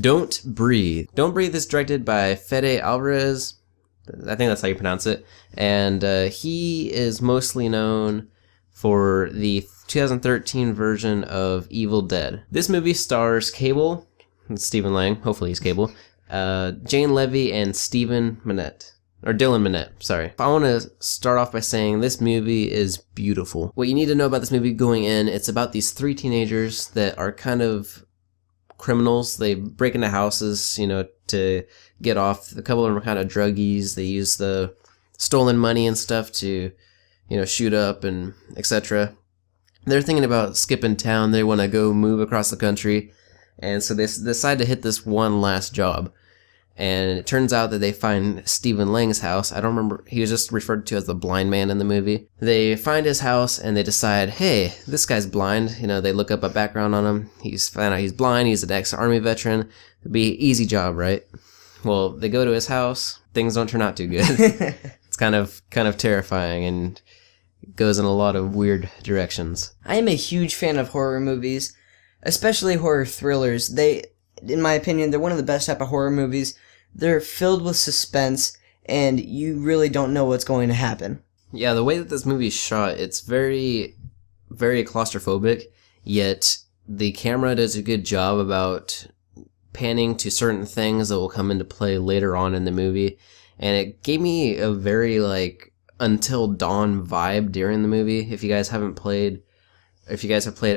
Don't Breathe. Don't Breathe is directed by Fede Alvarez. I think that's how you pronounce it. And he is mostly known for the 2013 version of Evil Dead. This movie stars Cable, Stephen Lang, hopefully he's Cable, Jane Levy, and Stephen Minette. Or Dylan Minette, sorry. I want to start off by saying this movie is beautiful. What you need to know about this movie going in, it's about these three teenagers that are kind of criminals. They break into houses, to get off. A couple of them are kind of druggies. They use the stolen money and stuff to, shoot up and etc. They're thinking about skipping town. They want to go move across the country. And so they decide to hit this one last job. And it turns out that they find Stephen Lang's house. I don't remember. He was just referred to as the blind man in the movie. They find his house and they decide, hey, this guy's blind. They look up a background on him. Find out he's blind. He's an ex-army veteran. It'd be an easy job, right? Well, they go to his house. Things don't turn out too good. It's kind of terrifying and goes in a lot of weird directions. I am a huge fan of horror movies, especially horror thrillers. They, in my opinion, they're one of the best type of horror movies. They're filled with suspense, and you really don't know what's going to happen. Yeah, the way that this movie is shot, it's very, very claustrophobic, yet the camera does a good job about panning to certain things that will come into play later on in the movie, and it gave me a very, Until Dawn vibe during the movie. If you guys have played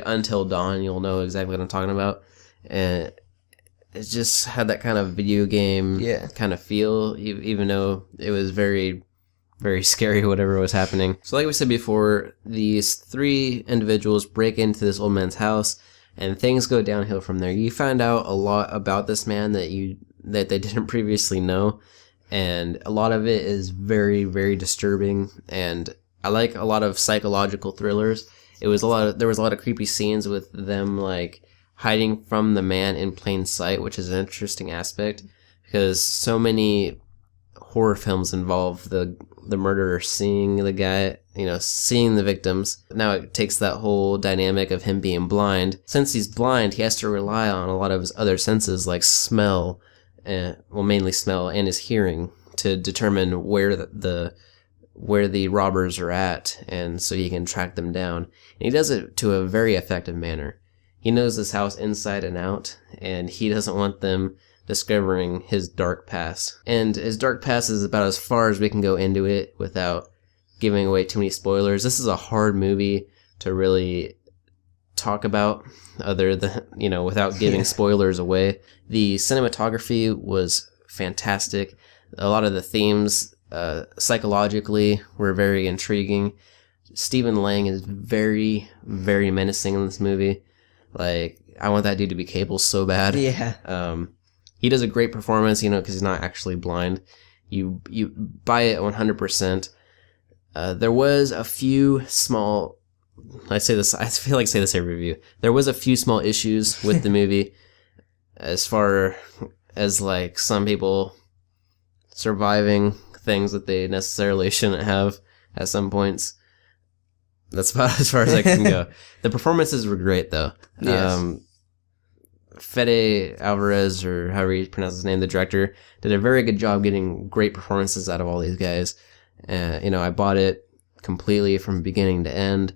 Until Dawn, you'll know exactly what I'm talking about. And it just had that kind of video game kind of feel, even though it was very, very scary whatever was happening. So like we said before, these three individuals break into this old man's house, and things go downhill from there. You find out a lot about this man that they didn't previously know, and a lot of it is very, very disturbing. And I like a lot of psychological thrillers. There was a lot of creepy scenes with them hiding from the man in plain sight, which is an interesting aspect because so many horror films involve the murderer seeing the guy, seeing the victims. Now it takes that whole dynamic of him being blind. Since he's blind, he has to rely on a lot of his other senses like smell, mainly smell, and his hearing to determine where the robbers are at, and so he can track them down. And he does it to a very effective manner. He knows this house inside and out, and he doesn't want them discovering his dark past. And his dark past is about as far as we can go into it without giving away too many spoilers. This is a hard movie to really talk about other than, without giving spoilers away. The cinematography was fantastic. A lot of the themes psychologically were very intriguing. Stephen Lang is very, very menacing in this movie. I want that dude to be Cable so bad. Yeah. He does a great performance, because he's not actually blind. You buy it 100%. There was a few small... I feel like I say this every review. There was a few small issues with the movie as far as, some people surviving things that they necessarily shouldn't have at some points. That's about as far as I can go. The performances were great, though. Yes. Fede Alvarez, or however you pronounce his name, the director, did a very good job getting great performances out of all these guys. I bought it completely from beginning to end.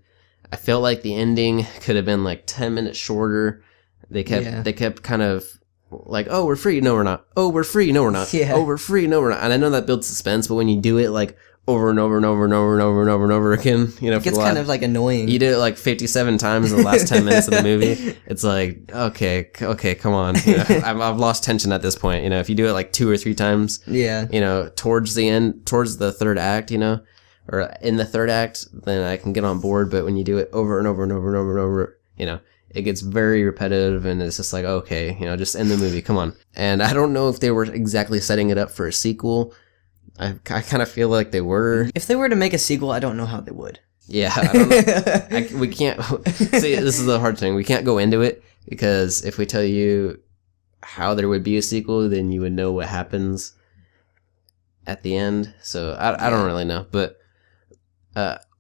I felt like the ending could have been 10 minutes shorter. They kept kind of oh, we're free, no we're not. Oh, we're free, no we're not. Yeah. Oh, we're free, no we're not. And I know that builds suspense, but when you do it over and over and over and over and over and over and over again, it gets kind of annoying. You did it 57 times in the last 10 minutes of the movie. It's okay, come on. I've lost tension at this point. If you do it 2 or 3 times, towards the end, towards the third act, or in the third act, then I can get on board. But when you do it over and over and over and over and over, it gets very repetitive, and it's just okay, just end the movie, come on. And I don't know if they were exactly setting it up for a sequel. I kind of feel like they were. If they were to make a sequel, I don't know how they would. Yeah, I don't know. We can't... See, this is the hard thing. We can't go into it, because if we tell you how there would be a sequel, then you would know what happens at the end. So I don't really know. But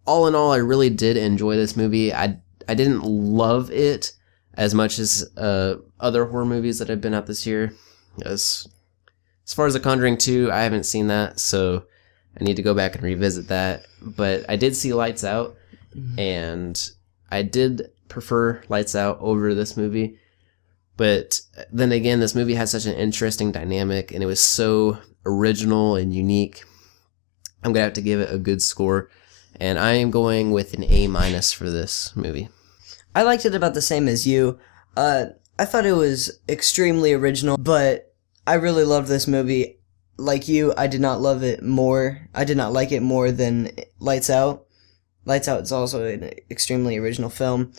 all in all, I really did enjoy this movie. I didn't love it. as much as other horror movies that have been out this year. As far as The Conjuring 2, I haven't seen that, so I need to go back and revisit that. But I did see Lights Out, and I did prefer Lights Out over this movie. But then again, this movie had such an interesting dynamic, and it was so original and unique. I'm going to have to give it a good score, and I am going with an A- for this movie. I liked it about the same as you. I thought it was extremely original, but I really loved this movie. Like you, I did not love it more. I did not like it more than Lights Out. Lights Out is also an extremely original film,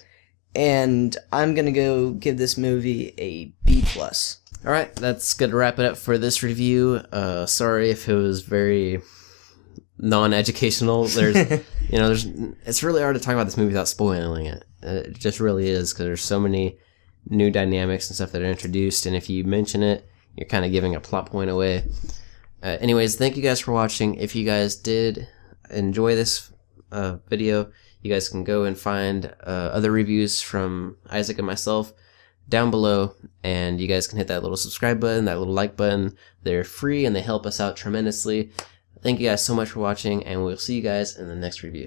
and I'm gonna go give this movie a B+. All right, that's good to wrap it up for this review. Sorry if it was very non-educational. It's really hard to talk about this movie without spoiling it. It just really is, because there's so many new dynamics and stuff that are introduced, and if you mention it, you're kind of giving a plot point away. Anyways, thank you guys for watching. If you guys did enjoy this video, you guys can go and find other reviews from Isaac and myself down below, and you guys can hit that little subscribe button, that little like button. They're free and they help us out tremendously. Thank you guys so much for watching, and we'll see you guys in the next review.